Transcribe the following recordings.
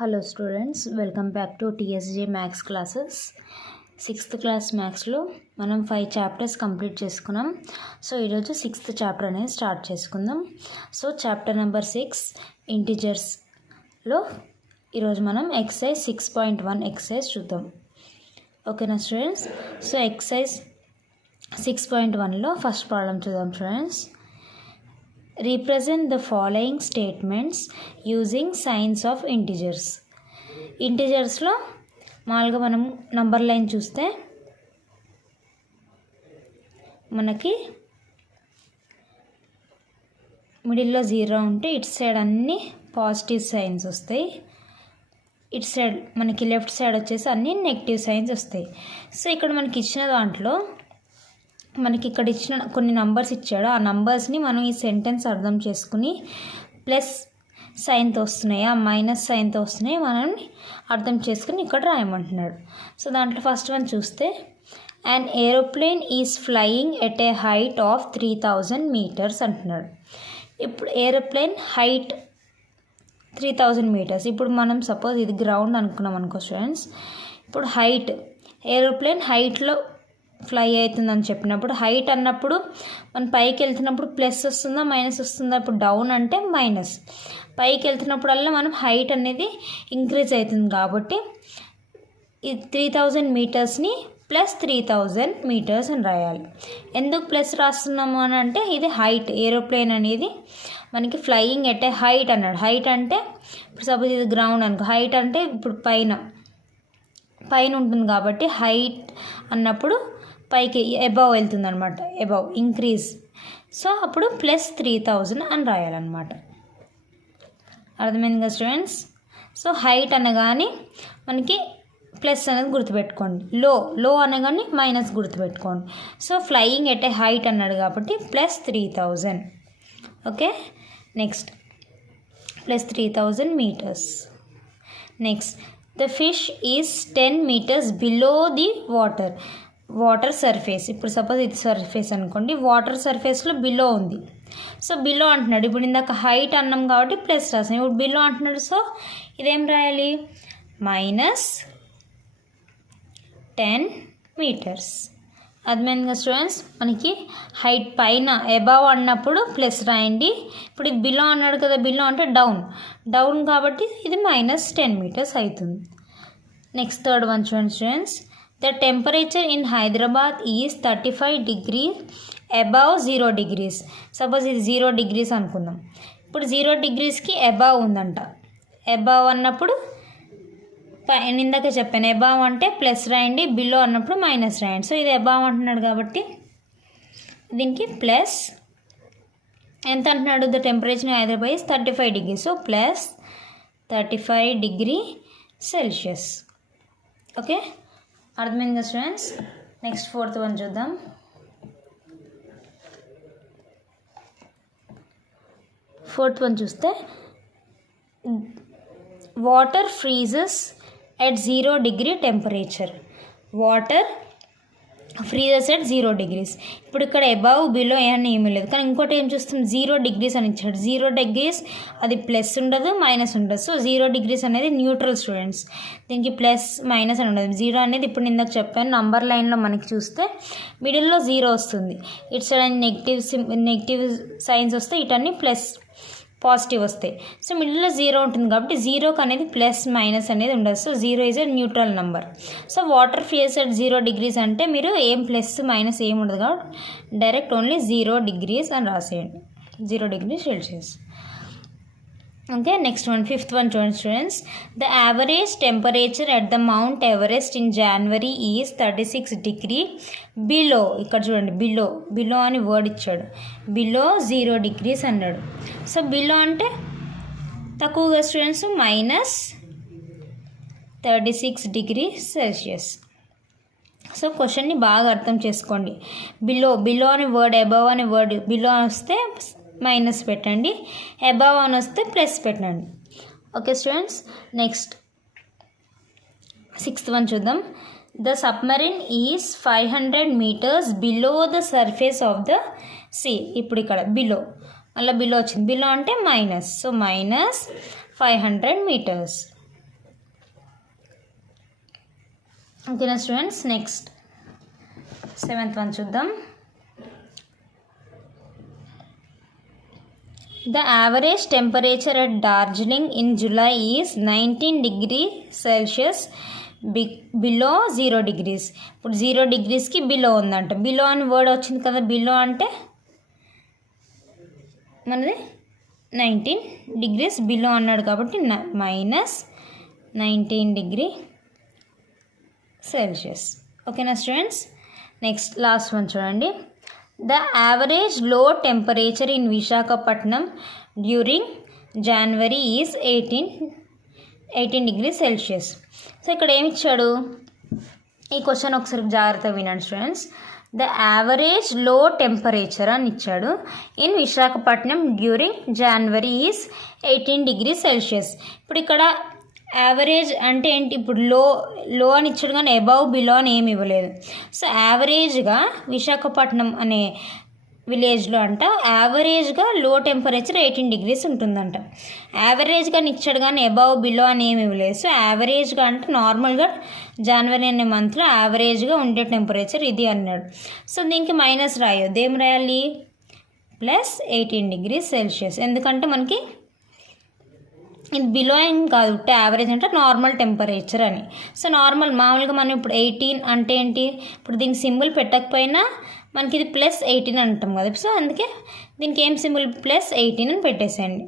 Hello students, welcome back to TSJ maths classes. 6th class మ్యాథ్స్లో మనం 5 chapters complete చేసుకున్నాం. So ఈరోజు 6th chapter అనేది స్టార్ట్ చేసుకుందాం. సో చాప్టర్ నెంబర్ 6 ఇంటిజర్స్లో ఈరోజు మనం ఎక్సర్సైజ్ 6.1 ఎక్సర్సైజ్ చూద్దాం. ఓకేనా స్టూడెంట్స్? సో ఎక్సర్సైజ్ 6.1లో ఫస్ట్ ప్రాబ్లం చూద్దాం students. Represent the following statements using signs of integers. ఇంటిజర్స్లో మామూలుగా మనం నంబర్ లైన్ చూస్తే మనకి మిడిల్లో 0 ఉంటే ఇటు సైడ్ అన్నీ పాజిటివ్ సైన్స్ వస్తాయి, ఇటు సైడ్ మనకి లెఫ్ట్ సైడ్ వచ్చేసి అన్నీ నెగిటివ్ సైన్స్ వస్తాయి. సో ఇక్కడ మనకి ఇచ్చిన దాంట్లో మనకి ఇక్కడ ఇచ్చిన కొన్ని నంబర్స్ ఇచ్చాడు. ఆ నంబర్స్ని మనం ఈ సెంటెన్స్ అర్థం చేసుకుని ప్లస్ సైన్తో వస్తున్నాయా మైనస్ సైన్తో వస్తున్నాయి మనం అర్థం చేసుకుని ఇక్కడ రాయమంటున్నాడు. సో దాంట్లో ఫస్ట్ వన్ చూస్తే an aeroplane is flying at a height of 3000 meters అంటున్నాడు. ఇప్పుడు ఏరోప్లేన్ హైట్ 3000 meters. ఇప్పుడు మనం సపోజ్ ఇది గ్రౌండ్ అనుకున్నాం అనుకో స్టూడెంట్స్. ఇప్పుడు హైట్ ఏరోప్లేన్ హైట్లో ఫ్లై అవుతుందని చెప్పినప్పుడు హైట్ అన్నప్పుడు మనం పైకి వెళ్తున్నప్పుడు ప్లస్ వస్తుందా మైనస్ వస్తుందా? ఇప్పుడు డౌన్ అంటే మైనస్, పైకి వెళ్తున్నప్పుడల్లా మనం హైట్ అనేది ఇంక్రీజ్ అవుతుంది కాబట్టి ఈ 3000 మీటర్స్ని ప్లస్ 3000 మీటర్స్ అని రాయాలి. ఎందుకు ప్లస్ రాస్తున్నాము అని అంటే ఇది హైట్, ఏరోప్లేన్ అనేది మనకి ఫ్లయింగ్ ఎట్ ఏ హైట్ అన్నాడు. హైట్ అంటే ఇప్పుడు సపోజ్ ఇది గ్రౌండ్ అనుకో, హైట్ అంటే ఇప్పుడు పైన ఉంటుంది కాబట్టి హైట్ అన్నప్పుడు పైకి అబవ్ వెళ్తుంది అనమాట, అబవ్ ఇంక్రీజ్. సో అప్పుడు ప్లస్ 3000 అని రాయాలన్నమాట. అర్థమైంది కదా స్టూడెంట్స్? సో హైట్ అనగానే మనకి ప్లస్ అనేది గుర్తుపెట్టుకోండి, లో అనగానే మైనస్ గుర్తుపెట్టుకోండి. So flying at a height అన్నాడు కాబట్టి plus 3000. Okay, next plus 3000 meters. Next the fish is 10 meters below the water surface. ఇప్పుడు సపోజ్ ఇది సర్ఫేస్ అనుకోండి, వాటర్ సర్ఫేస్లో బిలో ఉంది. సో బిలో అంటున్నాడు. ఇప్పుడు ఇందాక హైట్ అన్నాం కాబట్టి ప్లస్ రాసాం, ఇప్పుడు బిలో అంటున్నాడు. సో ఇదేం రాయాలి? Minus 10 meters. అర్థమైందిగా స్టూడెంట్స్? మనకి హైట్ పైన అబవ్ అన్నప్పుడు ప్లస్ రాయండి. ఇప్పుడు ఇది బిలో అన్నాడు కదా, బిలో అంటే డౌన్ కాబట్టి ఇది మైనస్ 10 meters అవుతుంది. నెక్స్ట్ థర్డ్ వన్ చూడండి students. The temperature in Hyderabad is 35 degrees above 0 degrees. Suppose ఇది 0 degrees అనుకుందాం. ఇప్పుడు 0 degreesకి అబవ్ ఉందంట. అబవ్ అన్నప్పుడు ఇందాక చెప్పాను, అబవ్ అంటే ప్లస్ రాయండి, బిలో అన్నప్పుడు మైనస్ రాయండి. సో ఇది అబవ్ అంటున్నాడు కాబట్టి దీనికి ప్లస్ ఎంత అంటున్నాడు? The temperature in Hyderabad is 35 degrees. So plus 35 degree Celsius. Okay, అర్థమైంది కదా స్టూడెంట్స్? నెక్స్ట్ ఫోర్త్ వన్ చూద్దాం. ఫోర్త్ వన్ చూస్తే water freezes at 0 degree temperature. Water freezes at 0 degrees. ఇప్పుడు ఇక్కడ అబవ్ బిలో ఏమీ లేదు, కానీ ఇంకోటి ఏం చూస్తాం, 0 degrees అని ఇచ్చాడు. 0 degrees అది ప్లస్ ఉండదు మైనస్ ఉండదు. సో 0 degrees అనేది న్యూట్రల్ స్టూడెంట్స్, దీనికి ప్లస్ మైనస్ అని ఉండదు. 0 అనేది ఇప్పుడు ఇందాక చెప్పాను నంబర్ లైన్లో మనకి చూస్తే మిడిల్లో 0 వస్తుంది, ఇటు సైడ్ నెగిటివ్ సైన్స్ వస్తే ఇటన్నీ ప్లస్ పాజిటివ్ వస్తాయి. సో మిడిల్లో 0 ఉంటుంది కాబట్టి 0కి అనేది ప్లస్ మైనస్ అనేది ఉండదు. So 0 is a neutral number. So water freeze at 0 degrees అంటే మీరు ఏం ప్లస్ మైనస్ ఏమి ఉండదు కాబట్టి డైరెక్ట్ ఓన్లీ 0 degrees అని రాసేయండి, 0 degrees Celsius. Okay, next one fifth one చూడండి students. The average temperature at the Mount Everest in January is 36 degree below. ఇక్కడ చూడండి బిలో అని వర్డ్ ఇచ్చాడు, బిలో 0 degrees అన్నాడు. సో బిలో అంటే తక్కువగా students, minus 36 degree Celsius. So క్వశ్చన్ని బాగా అర్థం చేసుకోండి. బిలో అని వర్డ్, అబవ్ అని వర్డ్, బిలో వస్తే మైనస్ పెట్టండి, అబవ్ అని వస్తే ప్లస్ పెట్టండి. Okay students, next 6th one చూద్దాం. The submarine is 500 meters below the surface of the sea. ఇప్పుడు ఇక్కడ మళ్ళీ బిలో వచ్చింది, బిలో అంటే మైనస్. So minus 500 meters. ఓకేనా స్టూడెంట్స్, నెక్స్ట్ 7th వన్ చూద్దాం. The average temperature at Darjeeling in July is 19 degrees Celsius below 0 degrees. ఇప్పుడు 0 degreesకి below ఉందంట. Below అని వర్డ్ వచ్చింది కదా, బిలో అంటే మనది 19 degrees బిలో అన్నాడు కాబట్టి -19 degree Celsius. ఓకేనా స్టూడెంట్స్, నెక్స్ట్ లాస్ట్ వన్ చూడండి. The average low temperature in Visakhapatnam during January is 18 degrees Celsius. So ఇక్కడ ఏమి ఇచ్చాడు, ఈ క్వశ్చన్ ఒకసారి జాగ్రత్తగా వినండి స్టూడెంట్స్. ద యావరేజ్ లో టెంపరేచర్ అని ఇచ్చాడు in Visakhapatnam during January is 18 degrees Celsius. ఇప్పుడు ఇక్కడ యావరేజ్ అంటే ఏంటి, ఇప్పుడు లో అని ఇచ్చాడు కానీ అబౌవ్ బిలో అని ఏమి ఇవ్వలేదు. సో యావరేజ్గా విశాఖపట్నం అనే విలేజ్లో అంట యావరేజ్గా లో టెంపరేచర్ 18 degrees ఉంటుందంట. యావరేజ్గా ఇచ్చాడు కానీ అబౌవ్ బిలో అని ఏమి ఇవ్వలేదు. సో యావరేజ్గా అంటే నార్మల్గా జనవరి అనే మంత్లో యావరేజ్గా ఉండే టెంపరేచర్ ఇది అన్నాడు. సో దీనికి మైనస్ రాయొద్దు, ఏం రాయాలి, +18 degrees Celsius. ఎందుకంటే మనకి ఇది బిలో ఏం కాదు, యావరేజ్ అంటే నార్మల్ టెంపరేచర్ అని. సో నార్మల్ మామూలుగా మనం ఇప్పుడు 18 అంటే ఏంటి, ఇప్పుడు దీనికి సింబల్ పెట్టకపోయినా మనకి ఇది +18 అంటాం కదా. సో అందుకే దీనికి ఏం సింబల్ +18 అని పెట్టేసేయండి.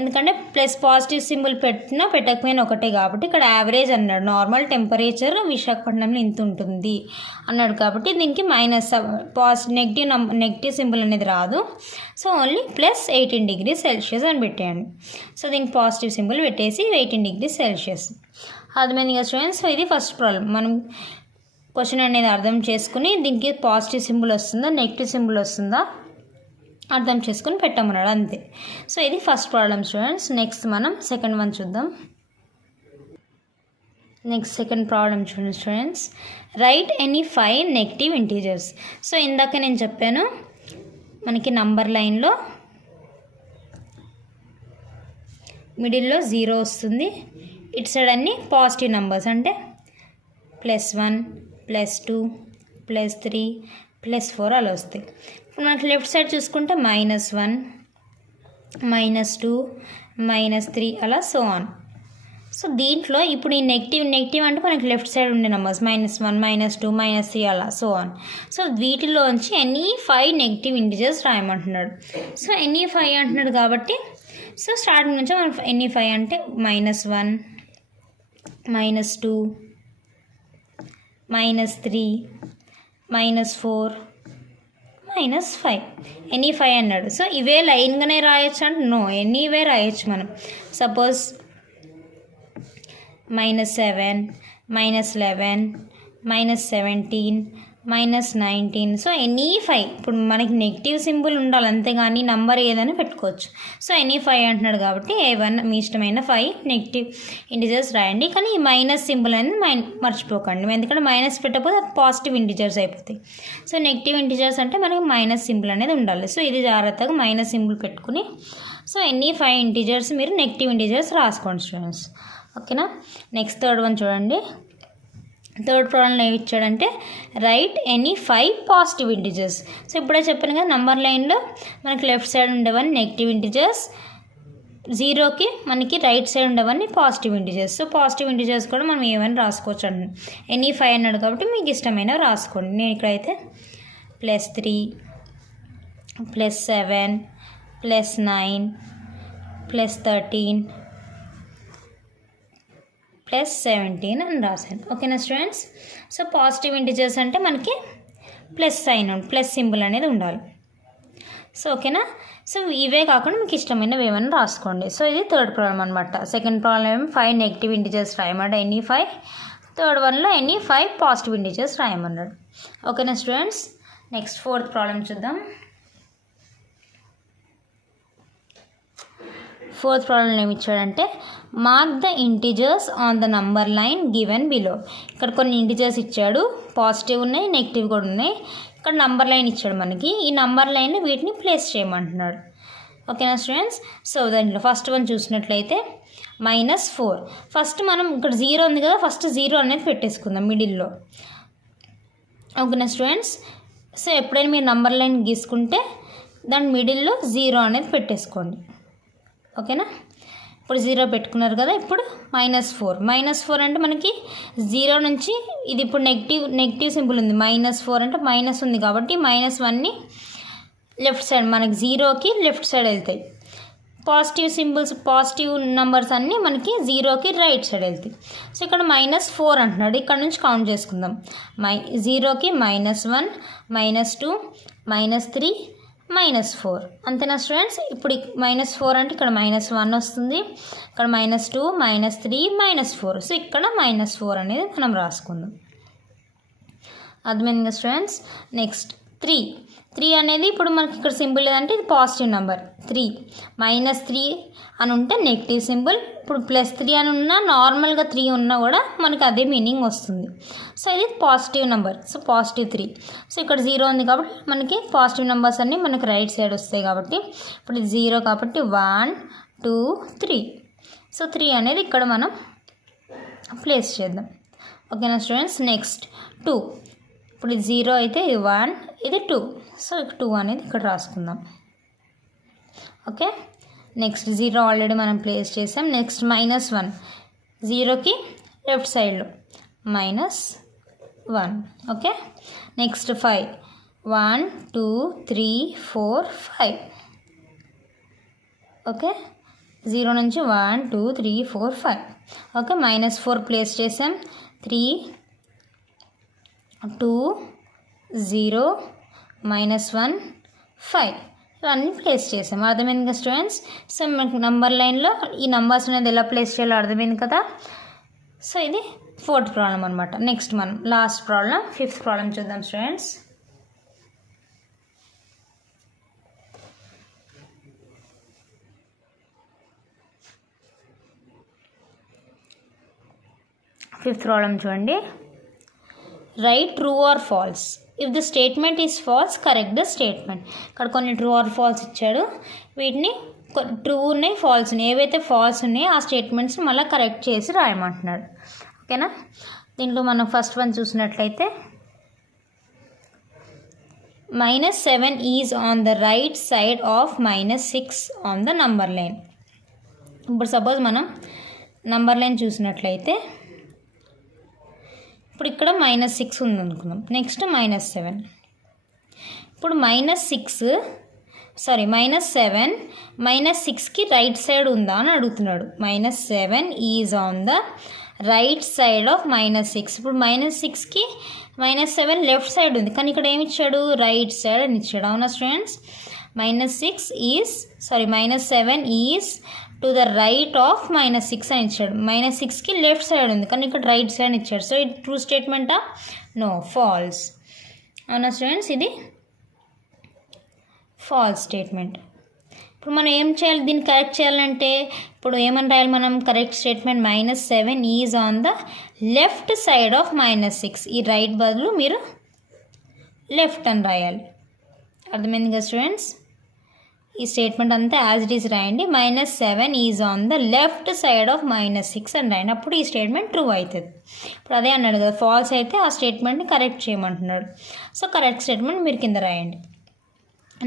ఎందుకంటే ప్లస్ పాజిటివ్ సింబల్ పెట్టినా పెట్టకపోయినా ఒకటే కాబట్టి ఇక్కడ యావరేజ్ అన్నాడు, నార్మల్ టెంపరేచర్ విశాఖపట్నంలో ఇంత ఉంటుంది అన్నాడు కాబట్టి దీనికి మైనస్ నెగిటివ్ సింబల్ అనేది రాదు. సో ఓన్లీ +18 degrees Celsius అని పెట్టేయండి. సో దీనికి పాజిటివ్ సింబల్ పెట్టేసి 18 degrees Celsius. అర్థమైంది కదా స్టూడెంట్స్. సో ఇది ఫస్ట్ ప్రాబ్లం. మనం క్వశ్చన్ అనేది అర్థం చేసుకుని దీనికి పాజిటివ్ సింబల్ వస్తుందా నెగిటివ్ సింబల్ వస్తుందా అర్థం చేసుకుని పెట్టమన్నాడు అంతే. సో ఇది ఫస్ట్ ప్రాబ్లం స్టూడెంట్స్. నెక్స్ట్ మనం సెకండ్ వన్ చూద్దాం. నెక్స్ట్ సెకండ్ ప్రాబ్లం చూడండి students. Right any 5 negative integers. So ఇందాక నేను చెప్పాను మనకి నంబర్ లైన్లో మిడిల్లో 0 వస్తుంది, ఇటు సైడ్ అన్ని పాజిటివ్ నెంబర్స్ అంటే +1 +2 +3 +4 అలా వస్తాయి. ఇప్పుడు మనకి లెఫ్ట్ సైడ్ చూసుకుంటే -1 -2 -3 అలా సో ఆన్. సో దీంట్లో ఇప్పుడు ఈ నెగిటివ్ అంటే మనకి లెఫ్ట్ సైడ్ ఉండే నెంబర్స్ -1 -2 -3 అలా సో ఆన్. సో వీటిలోంచి ఎనీ 5 నెగిటివ్ ఇంటిజర్స్ రాయమంటున్నాడు. సో ఎనీ 5 అంటున్నాడు కాబట్టి సో స్టార్టింగ్ నుంచి మనం ఎనీ 5 అంటే -1 -2 -3 -4 -5 ఎనీ 5 అన్నాడు. సో ఇవే లైన్గానే రాయొచ్చు అంటే నో, ఎనీవే రాయొచ్చు మనం. సపోజ్ -7 -11 -17 -19. సో ఎనీ 5 ఇప్పుడు మనకి నెగిటివ్ సింబల్ ఉండాలి అంతేగాని నంబర్ ఏదని పెట్టుకోవచ్చు. సో ఎనీ 5 అంటున్నాడు కాబట్టి ఏవన్నా మీ ఇష్టమైన 5 నెగిటివ్ ఇంటిజర్స్ రాయండి. కానీ ఈ మైనస్ సింబల్ అనేది మర్చిపోకండి, ఎందుకంటే మైనస్ పెట్టకపోతే అది పాజిటివ్ ఇంటిజర్స్ అయిపోతాయి. సో నెగిటివ్ ఇంటిజర్స్ అంటే మనకి మైనస్ సింబల్ అనేది ఉండాలి. సో ఇది జాగ్రత్తగా మైనస్ సింబల్ పెట్టుకుని సో ఎనీ 5 ఇంటిజర్స్ మీరు నెగిటివ్ ఇంటిజర్స్ రాసుకోండి స్టూడెంట్స్. ఓకేనా. నెక్స్ట్ థర్డ్ వన్ చూడండి. థర్డ్ ప్రాబ్లంలో ఏమి ఇచ్చాడంటే write any 5 positive integers. So ఇప్పుడే చెప్పాను కదా నంబర్ లైన్లో మనకి లెఫ్ట్ సైడ్ ఉండేవన్నీ నెగిటివ్ ఇంటిజర్స్, 0కి మనకి రైట్ సైడ్ ఉండేవన్నీ positive integers. So positive integers కూడా మనం ఏమైనా రాసుకోవచ్చు అండి. ఎనీ 5 అన్నాడు కాబట్టి మీకు ఇష్టమైనవి రాసుకోండి. నేను ఇక్కడైతే +3 +7 +9 +13 +17 అని రాశాను. ఓకేనా స్టూడెంట్స్. సో పాజిటివ్ ఇంటిజర్స్ అంటే మనకి ప్లస్ సైన్ ప్లస్ సింబల్ అనేది ఉండాలి. సో ఓకేనా. సో ఇవే కాకుండా మీకు ఇష్టమైనవి ఏమైనా రాసుకోండి. సో ఇది థర్డ్ ప్రాబ్లం అనమాట. సెకండ్ ప్రాబ్లం ఏమో 5 నెగిటివ్ ఇంటిజర్స్ రాయమన్నాడు ఎనీ 5. థర్డ్ వన్లో ఎనీ 5 పాజిటివ్ ఇంటిజర్స్ రాయమన్నాడు. ఓకేనా స్టూడెంట్స్. నెక్స్ట్ ఫోర్త్ ప్రాబ్లం చూద్దాం. ఫోర్త్ ప్రాబ్లం ఏమి ఇచ్చాడంటే mark the integers on the number line given below. ఇక్కడ కొన్ని ఇంటిజర్స్ ఇచ్చాడు, పాజిటివ్ ఉన్నాయి నెగిటివ్ కూడా ఉన్నాయి. ఇక్కడ నంబర్ లైన్ ఇచ్చాడు మనకి, ఈ నంబర్ లైన్ వీటిని ప్లేస్ చేయమంటున్నాడు. ఓకేనా స్టూడెంట్స్. సో దాంట్లో ఫస్ట్ వన్ చూసినట్లయితే -4. ఫస్ట్ మనం ఇక్కడ 0 ఉంది కదా, ఫస్ట్ 0 అనేది పెట్టేసుకుందాం మిడిల్లో. ఓకేనా స్టూడెంట్స్? సో ఎప్పుడైనా మీరు నంబర్ లైన్ గీసుకుంటే దాని మిడిల్లో 0 అనేది పెట్టేసుకోండి. ఓకేనా? ఇప్పుడు 0 పెట్టుకున్నారు కదా, ఇప్పుడు -4. -4 అంటే మనకి 0 నుంచి ఇది ఇప్పుడు నెగిటివ్ సింబల్ ఉంది. -4 అంటే మైనస్ ఉంది కాబట్టి -1ని లెఫ్ట్ సైడ్, మనకి 0కి లెఫ్ట్ సైడ్ వెళ్తాయి. పాజిటివ్ సింబల్స్, పాజిటివ్ నెంబర్స్ అన్నీ మనకి 0కి రైట్ సైడ్ వెళ్తాయి. సో ఇక్కడ -4 అంటున్నాడు, ఇక్కడ నుంచి కౌంట్ చేసుకుందాం. 0కి -1, -2, -3, -4. అంతేనా స్టూడెంట్స్? ఇప్పుడు -4 అంటే ఇక్కడ -1 వస్తుంది, ఇక్కడ -2, -3, -4. సో ఇక్కడ -4 అనేది మనం రాసుకుందాం. అర్థమైంది కదా స్టూడెంట్స్? నెక్స్ట్ 3 అనేది ఇప్పుడు మనకి ఇక్కడ సింబల్ లేదంటే ఇది పాజిటివ్ నెంబర్. 3 -3 అని ఉంటే నెగిటివ్ సింబల్. ఇప్పుడు +3 అని ఉన్నా, నార్మల్గా 3 ఉన్నా కూడా మనకి అదే మీనింగ్ వస్తుంది. సో ఇది పాజిటివ్ నెంబర్, సో +3. సో ఇక్కడ 0 ఉంది కాబట్టి మనకి పాజిటివ్ నెంబర్స్ అన్నీ మనకి రైట్ సైడ్ వస్తాయి కాబట్టి ఇప్పుడు ఇది 0 కాబట్టి 1, 2, 3. సో 3 అనేది ఇక్కడ మనం ప్లేస్ చేద్దాం. ఓకేనా స్టూడెంట్స్? నెక్స్ట్ 2. ఇప్పుడు ఇది 0 అయితే ఇది 1, ఇది 2. సో 2 అనేది ఇక్కడ రాసుకుందాం. ఓకే, నెక్స్ట్ 0 ఆల్రెడీ మనం ప్లేస్ చేసాం. నెక్స్ట్ -1, 0కి లెఫ్ట్ సైడ్లో -1. Okay, next 5, 1, 2, 3, 4, 5. ఓకే, 0 నుంచి 1, 2, 3, 4, 5. ఓకే, -4 ప్లేస్ చేసాం. 3, 2, 0, -1, 5 ఇవన్నీ ప్లేస్ చేసాం. అర్థమైంది కదా స్టూడెంట్స్? సో మనకి నంబర్ లైన్లో ఈ నంబర్స్ అనేది ఎలా ప్లేస్ చేయాలో అర్థమైంది కదా. సో ఇది 4th ప్రాబ్లం అనమాట. నెక్స్ట్ మనం లాస్ట్ ప్రాబ్లం 5th ప్రాబ్లం చూద్దాం స్టూడెంట్స్. ఫిఫ్త్ ప్రాబ్లం చూడండి. Write true or false. If the statement is false, correct the statement. ఇక్కడ కొన్ని ట్రూ ఆర్ ఫాల్స్ ఇచ్చాడు, వీటిని ట్రూ ఉన్నాయి, ఫాల్స్ ఉన్నాయి. ఏవైతే ఫాల్స్ ఉన్నాయో ఆ స్టేట్మెంట్స్ని మళ్ళీ కరెక్ట్ చేసి రాయమంటున్నాడు. ఓకేనా? దీంట్లో మనం ఫస్ట్ వన్ చూసినట్లయితే -7 is on the right side of -6 on the number line. ఇప్పుడు సపోజ్ మనం నంబర్ లైన్ చూసినట్లయితే ఇప్పుడు ఇక్కడ -6 ఉంది అనుకుందాం. నెక్స్ట్ -7. ఇప్పుడు -7 -6కి రైట్ సైడ్ ఉందా అని అడుగుతున్నాడు. -7 is on the right side of -6. ఇప్పుడు -6కి -7 లెఫ్ట్ సైడ్ ఉంది, కానీ ఇక్కడ ఏమి ఇచ్చాడు? రైట్ సైడ్ అని ఇచ్చాడు. అవునా students? -7 is to the right of -6 అని ఇచ్చాడు. -6కి లెఫ్ట్ సైడ్ ఉంది, కానీ ఇక్కడ రైట్ సైడ్ ఇచ్చాడు. సో ఇది ట్రూ స్టేట్మెంటా? No, false. అవునా స్టూడెంట్స్? ఇది ఫాల్స్ స్టేట్మెంట్. ఇప్పుడు మనం ఏం చేయాలి? దీన్ని కరెక్ట్ చేయాలంటే ఇప్పుడు ఏమని రాయాలి మనం? Correct statement -7 is on the left side of -6. ఈ రైట్ బదులు మీరు లెఫ్ట్ అని రాయాలి. అర్థమైంది కదా స్టూడెంట్స్? ఈ స్టేట్మెంట్ అంతా యాజ్ ఇట్ ఈస్ రాయండి. -7 is on the left side of -6 అని రాయండి. అప్పుడు ఈ స్టేట్మెంట్ ట్రూ అవుతుంది. ఇప్పుడు అదే అన్నాడు కదా, ఫాల్స్ అయితే ఆ స్టేట్మెంట్ని కరెక్ట్ చేయమంటున్నాడు. సో కరెక్ట్ స్టేట్మెంట్ మీరు కింద రాయండి.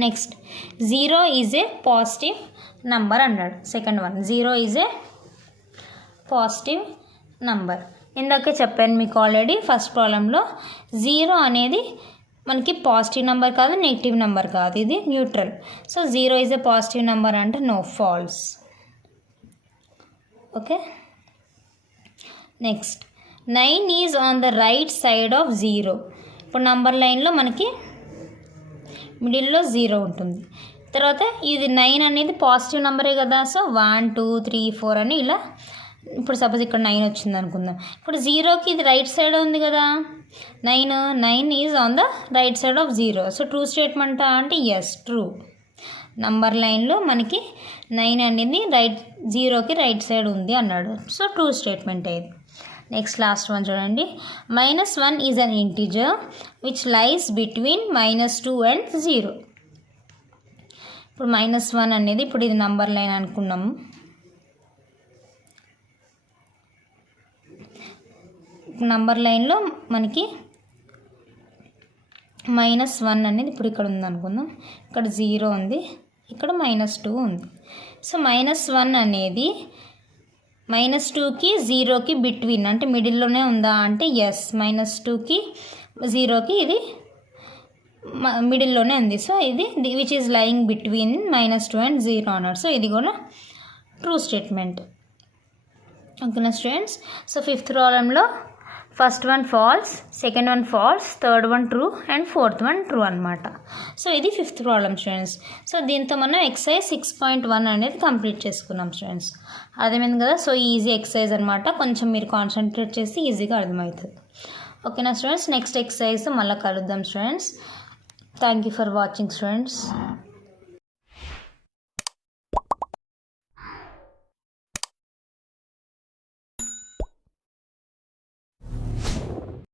Next 0 is a positive number అన్నాడు. Second one, 0 is a positive number. ఇందాకే చెప్పాను మీకు ఆల్రెడీ ఫస్ట్ ప్రాబ్లంలో, 0 అనేది మనకి పాజిటివ్ నెంబర్ కాదు, నెగిటివ్ నెంబర్ కాదు, ఇది neutral. So 0 is a positive number అంటే no, false. Okay, next 9 is on the right side of 0. ఇప్పుడు నంబర్ లైన్లో మనకి మిడిల్లో 0 ఉంటుంది. తర్వాత ఇది 9 అనేది పాజిటివ్ నెంబరే కదా. సో 1, 2, 3, 4 అని ఇలా. ఇప్పుడు సపోజ్ ఇక్కడ 9 వచ్చింది అనుకుందాం. ఇప్పుడు 0కి ఇది రైట్ సైడ్ ఉంది కదా, 9 is on the right side of 0. So true statement అంటే ఎస్, ట్రూ. నంబర్ లైన్లో మనకి 9 అనేది 0కి రైట్ సైడ్ ఉంది అన్నాడు. సో ట్రూ స్టేట్మెంట్ ఇది. నెక్స్ట్ లాస్ట్ వన్ చూడండి. -1 is an integer which lies between -2 and 0. ఇప్పుడు -1 అనేది, ఇప్పుడు ఇది నంబర్ లైన్ అనుకున్నాము. నంబర్ లైన్లో మనకి -1 అనేది ఇప్పుడు ఇక్కడ ఉంది అనుకుందాం. ఇక్కడ 0 ఉంది, ఇక్కడ -2 ఉంది. సో -1 అనేది -2కి 0కి బిట్వీన్ అంటే మిడిల్లోనే ఉందా అంటే ఎస్, -2కి 0కి ఇది మిడిల్లోనే ఉంది. సో ఇది which is lying between -2 and 0 అన్నాడు. సో ఇది కూడా ట్రూ స్టేట్మెంట్. ఓకేనా స్టూడెంట్స్. సో 5th ప్రాబ్లంలో first one falls, second one falls, third one true and fourth one true అనమాట. సో ఇది 5th ప్రాబ్లం స్టూడెంట్స్. సో దీంతో మనం ఎక్సర్సైజ్ 6.1 అనేది కంప్లీట్ చేసుకున్నాం స్టూడెంట్స్. అర్థమైంది కదా. సో ఈజీ ఎక్సర్సైజ్ అనమాట, కొంచెం మీరు కాన్సన్ట్రేట్ చేసి ఈజీగా అర్థమవుతుంది. ఓకేనా స్టూడెంట్స్. నెక్స్ట్ ఎక్సర్సైజ్ మళ్ళీ కలుద్దాం students. Thank you for watching students.